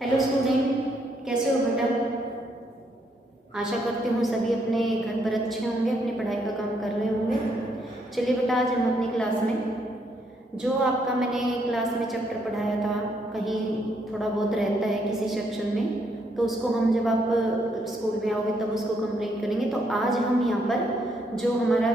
Hello student, कैसे हो बेटा। आशा करती हूँ सभी अपने घर पर अच्छे होंगे, अपनी पढ़ाई का काम कर रहे होंगे। चलिए बेटा, आज हम अपनी क्लास में जो आपका मैंने क्लास में चैप्टर पढ़ाया था, कहीं थोड़ा बहुत रहता है किसी सेक्शन में, तो उसको हम जब आप स्कूल में आओगे तब उसको कंप्लीट करेंगे। तो आज हम यहाँ पर जो हमारा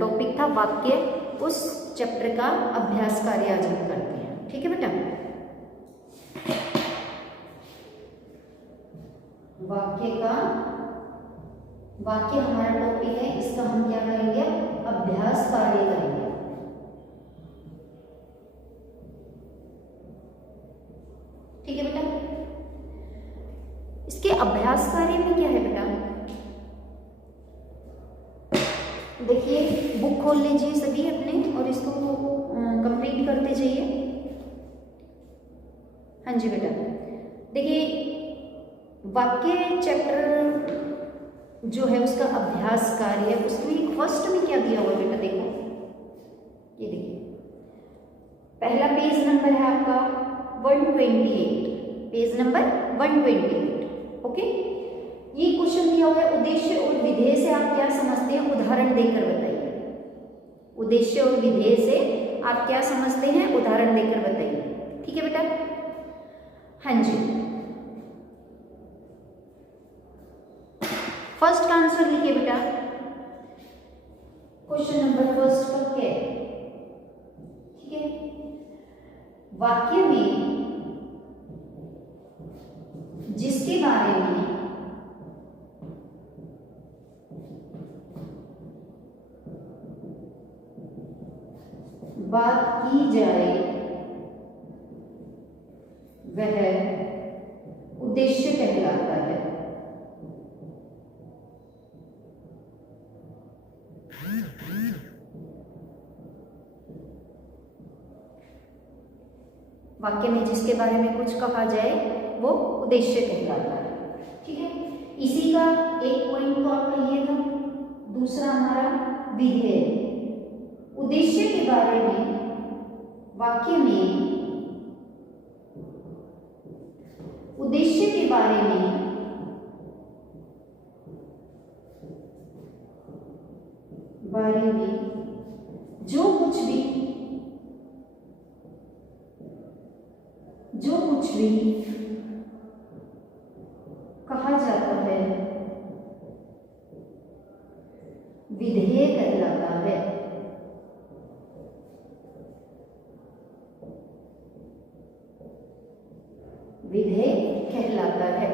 टॉपिक था वाक्य, उस चैप्टर का अभ्यास कार्य आज हम करते हैं। ठीक है बेटा। वाक्य हमारा टॉपिक है, इसका हम क्या करेंगे, अभ्यास कार्य करेंगे। ठीक है बेटा। इसके अभ्यास कार्य में क्या है बेटा, देखिए बुक खोल लीजिए सभी अपने और इसको कंप्लीट करते जाइए। हाँ जी बेटा, देखिए वाक्य चैप्टर जो है उसका अभ्यास कार्य, उसमें फर्स्ट में क्या दिया हुआ बेटा, देखो ये देखिए पहला पेज नंबर है आपका 128, पेज नंबर 128। ओके, ये क्वेश्चन दिया हुआ है, उद्देश्य और विधेय से आप क्या समझते हैं, उदाहरण देकर बताइए। उद्देश्य और विधेय से आप क्या समझते हैं, उदाहरण देकर बताइए। ठीक है बेटा। हाँ जी, फर्स्ट का आंसर लिखिए बेटा। क्वेश्चन नंबर फर्स्ट का क्या है, ठीक है, वाक्य में जिसके बारे में बात की जाए वह उद्देश्य कहलाता है। वाक्य में जिसके बारे में कुछ कहा जाए वो उद्देश्य कहलाता है। ठीक है, इसी का एक पॉइंट तो आपका ये था। दूसरा हमारा विधेय, उद्देश्य के बारे में वाक्य में, उद्देश्य के बारे में जो कुछ भी कहा जाता है विधेय कहलाता है। विधेय कहलाता है।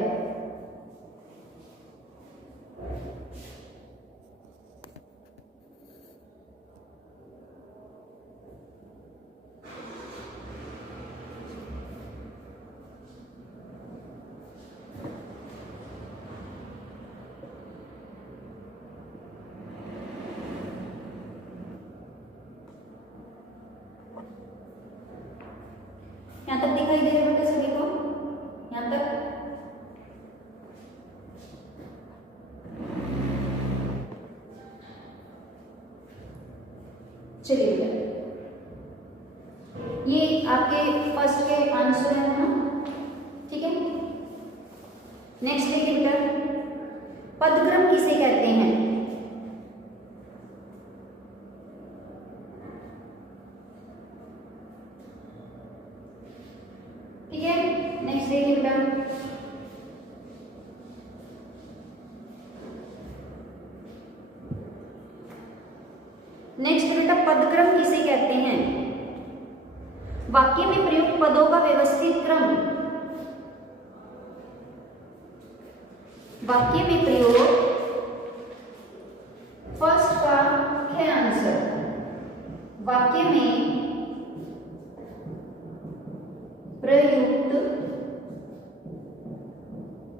यहां तक दिखाई दे रहा है बेटा सभी को, यहां तक। चलिए बेटा, ये आपके फर्स्ट के आंसर है ना। ठीक है, नेक्स्ट देखिए बेटा, पदक्रम किसे कहते हैं। ठीक है, नेक्स्ट देखिए बेटा, नेक्स्ट बेटा, पदक्रम किसे कहते हैं। वाक्य में प्रयुक्त पदों का व्यवस्थित क्रम, वाक्य में प्रयोग, फर्स्ट का है आंसर, वाक्य में प्रयुक्त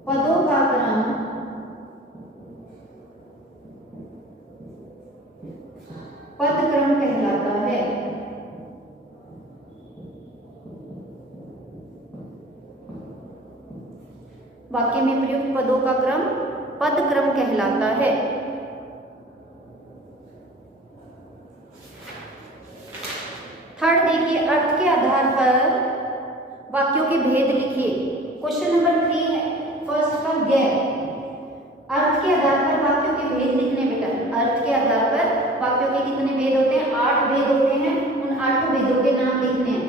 पदों का क्रम पदक्रम कहलाता है। वाक्य में प्रयुक्त पदों का क्रम पदक्रम कहलाता है। थर्ड देखिए, अर्थ के आधार पर वाक्यों के भेद लिखिए। क्वेश्चन नंबर 3 है फर्स्ट का गैर। अर्थ के आधार पर वाक्यों के भेद लिखने बेटा। अर्थ के आधार पर वाक्यों के कितने भेद होते हैं? 8 भेद होते हैं। उन 8 भेदों के नाम लिखने हैं।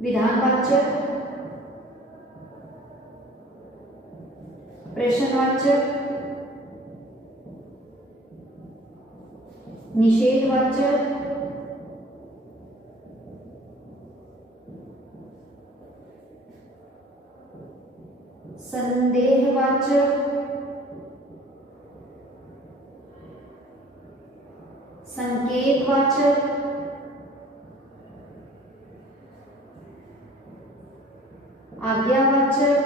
विधानवाचक, प्रश्नवाचक, निषेधवाचक, संदेहवाचक, संकेतवाचक, आज्ञावाचक,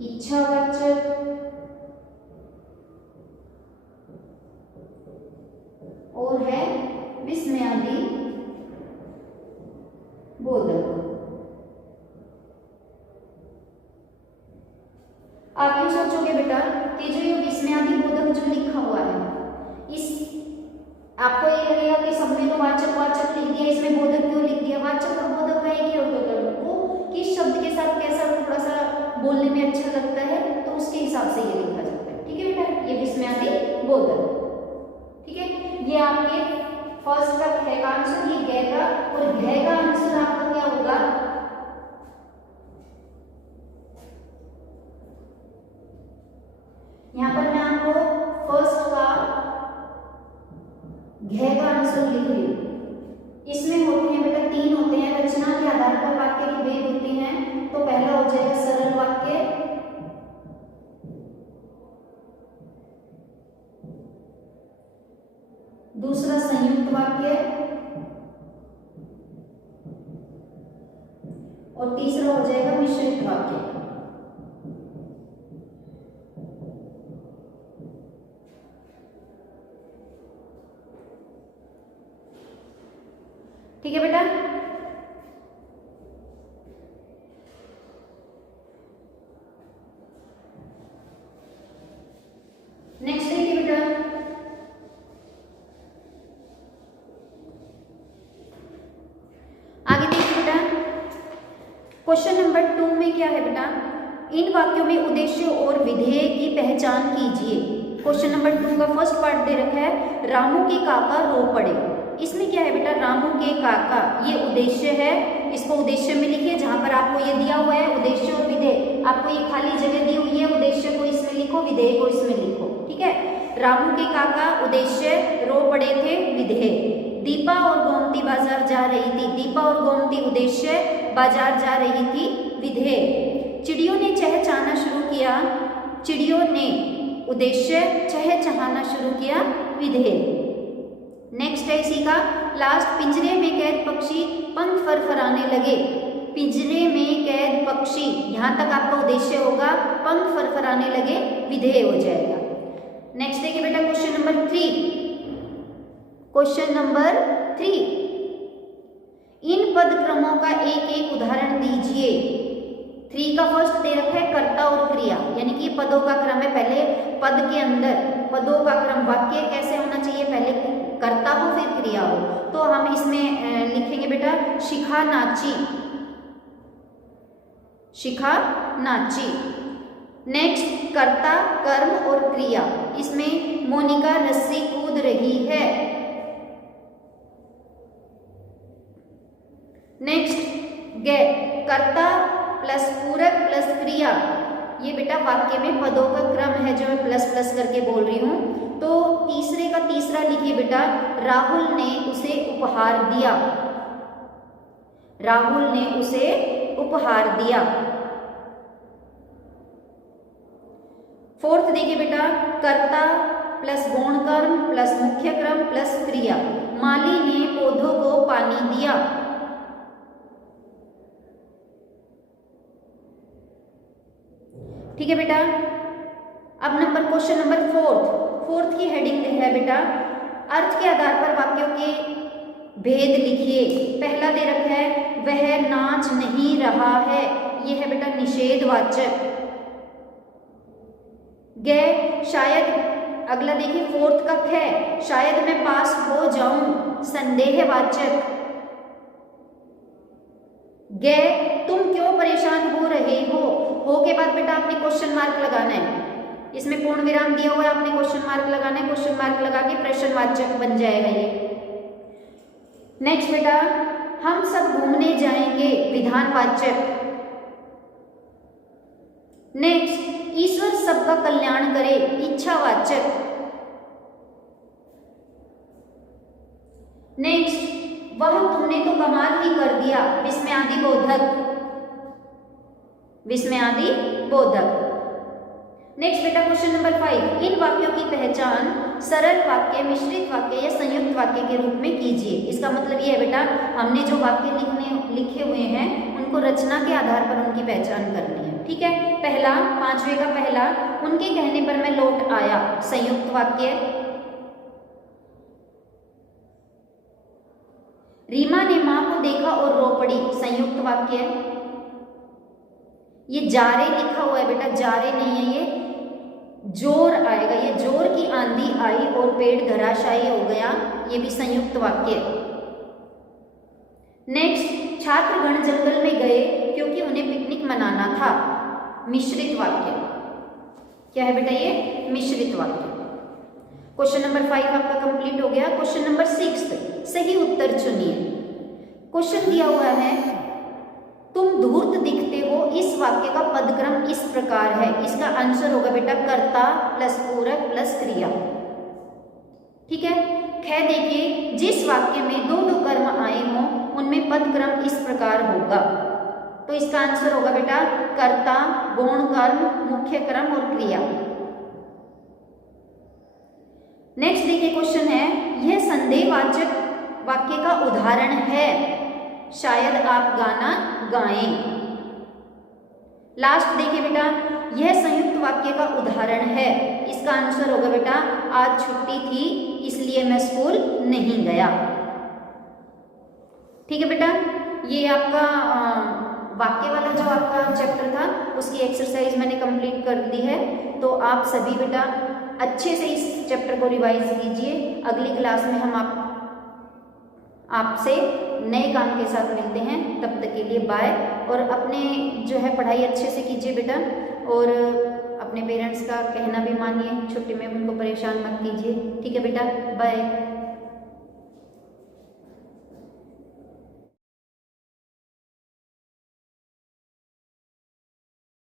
इच्छावाचक, और है विस्मयादि बोधक। आप यूं सोचोगे बेटा कि जो ये विस्मयादि बोधक जो लिखा हुआ है, इस आपको ये लगेगा कि सब में तो वाचक वाचक लिख दिया, इसमें बोधक क्यों लिख दिया? वाचक और बोधक का एक ही अर्थ होता है, वो किस शब्द के साथ कैसा थोड़ा सा बोलने में अच्छा लगता है तो उसके हिसाब से ये लिखा जाता है। ठीक है बेटा, ये विस्मयादि बोधक। ठीक है, ये आपके फर्स्ट का ख का आंसर, ये ग का, और घ का आंसर आपका क्या होगा? यहाँ पर मैं आपको फर्स्ट का घ का आंसर लिख रही हूँ। इसमें होते हैं बेटा 3 होते हैं। रचना के आधार पर वाक्य के भेद होते हैं। तो पहला हो जाएगा सरल वाक्य, दूसरा संयुक्त वाक्य, और तीसरा हो जाएगा मिश्रित वाक्य। ठीक है बेटा, नेक्स्ट देखिए बेटा, आगे देखिए बेटा, क्वेश्चन नंबर 2 में क्या है बेटा? इन वाक्यों में उद्देश्य और विधेय की पहचान कीजिए। क्वेश्चन नंबर 2 का फर्स्ट पार्ट दे रखा है, रामू के काका रो पड़े। इसमें क्या है बेटा? रामू के काका, ये उद्देश्य है, इसको उद्देश्य में लिखिए। जहां पर आपको ये दिया हुआ है उद्देश्य और विधेय, आपको ये खाली जगह दी हुई है, उद्देश्य को इसमें लिखो, विधेय को इसमें लिखो। ठीक है, रामू के काका उद्देश्य, रो पड़े थे विधेय। दीपा और गोमती बाजार जा रही थी। दीपा और गोमती उद्देश्य, बाजार जा रही थी विधेय। चिड़ियों ने चहचहाना शुरू किया। चिड़ियों ने उद्देश्य, चहचहाना शुरू किया विधेय। नेक्स्ट है इसी का लास्ट, पिंजरे में कैद पक्षी पंख फरफराने लगे। पिंजरे में कैद पक्षी, यहां तक आपका उद्देश्य होगा, पंख फरफराने लगे विधेय हो जाएगा। नेक्स्ट देखिए बेटा क्वेश्चन नंबर 3। क्वेश्चन नंबर 3, इन पद क्रमों का एक एक उदाहरण दीजिए। 3 का फर्स्ट दे रखा है कर्ता और क्रिया, यानी कि पदों का क्रम है। पहले पद के अंदर पदों का क्रम, वाक्य कैसे होना चाहिए? पहले कर्ता हो फिर क्रिया हो। तो हम इसमें लिखेंगे बेटा शिखा नाची, शिखा नाची। नेक्स्ट कर्ता, कर्म और क्रिया, इसमें मोनिका रस्सी कूद रही है। नेक्स्ट कर्ता प्लस पूरक प्लस क्रिया, ये बेटा वाक्य में पदों का क्रम है जो मैं प्लस प्लस करके बोल रही हूं। तो तीसरे का तीसरा लिखिए बेटा, राहुल ने उसे उपहार दिया। राहुल ने उसे उपहार दिया। फोर्थ देखिए बेटा, कर्ता प्लस गौण कर्म प्लस मुख्य क्रम प्लस क्रिया। माली ने पौधों को पानी दिया। ठीक है बेटा, अब क्वेश्चन नंबर 4 की हेडिंग है बेटा, अर्थ के आधार पर वाक्यों के भेद लिखिए। पहला दे रखा है वह नाच नहीं रहा है, ये है बेटा निषेधवाचक। शायद अगला देखिए फोर्थ का ख, शायद मैं पास हो जाऊं, संदेहवाचक। ग, तुम क्यों परेशान हो रहे हो के बाद बेटा आपने क्वेश्चन मार्क लगाना है, इसमें पूर्ण विराम दिया हुआ है, आपने क्वेश्चन मार्क लगाना है, क्वेश्चन मार्क लगा के प्रश्नवाचक बन जाएगा ये। नेक्स्ट बेटा, हम सब घूमने जाएंगे, विधानवाचक। नेक्स्ट, ईश्वर सबका कल्याण करे, इच्छावाचक। नेक्स्ट, वह तुमने तो कमाल ही कर दिया, विस्मयादि बोधक। विस्मयादि बोधक। नेक्स्ट बेटा क्वेश्चन नंबर 5, इन वाक्यों की पहचान सरल वाक्य, मिश्रित वाक्य या संयुक्त वाक्य के रूप में कीजिए। इसका मतलब ये है बेटा, हमने जो वाक्य लिखे हुए हैं उनको रचना के आधार पर उनकी पहचान करनी है। ठीक है, पहला, 5वें का पहला, उनके कहने पर मैं लौट आया, संयुक्त वाक्य। रीमा ने मां को देखा और रो पड़ी, संयुक्त वाक्य। ये जारे लिखा हुआ है बेटा, जारे नहीं है, ये जोर आएगा, ये जोर की आंधी आई और पेड़ धराशायी हो गया, ये भी संयुक्त वाक्य। नेक्स्ट, छात्रगण जंगल में गए क्योंकि उन्हें पिकनिक मनाना था, मिश्रित वाक्य। क्या है बेटा ये? मिश्रित वाक्य। क्वेश्चन नंबर 5 आपका कंप्लीट हो गया। क्वेश्चन नंबर 6, सही उत्तर चुनिए। क्वेश्चन दिया हुआ है, तुम धूर्त दिखते हो, इस वाक्य का पदक्रम इस प्रकार है। इसका आंसर होगा बेटा कर्ता प्लस पूरक प्लस क्रिया। ठीक है, ख देखिए, जिस वाक्य में दो दो कर्म आए हों उनमें पदक्रम इस प्रकार होगा, तो इसका आंसर होगा बेटा कर्ता, गौण कर्म, मुख्य कर्म और क्रिया। नेक्स्ट देखिए क्वेश्चन है, यह संदेहवाचक वाक्य का उदाहरण है, शायद आप गाना गाएं। लास्ट देखिए बेटा, यह संयुक्त वाक्य का उदाहरण है, इसका आंसर होगा बेटा आज छुट्टी थी इसलिए मैं स्कूल नहीं गया। ठीक है बेटा, ये आपका वाक्य वाला जो आपका चैप्टर था उसकी एक्सरसाइज मैंने कंप्लीट कर दी है। तो आप सभी बेटा अच्छे से इस चैप्टर को रिवाइज कीजिए। अगली क्लास में हम आपसे नए काम के साथ मिलते हैं। तब तक के लिए बाय। और अपने जो है पढ़ाई अच्छे से कीजिए बेटा, और अपने पेरेंट्स का कहना भी मानिए, छुट्टी में उनको परेशान मत कीजिए। ठीक है बेटा, बाय।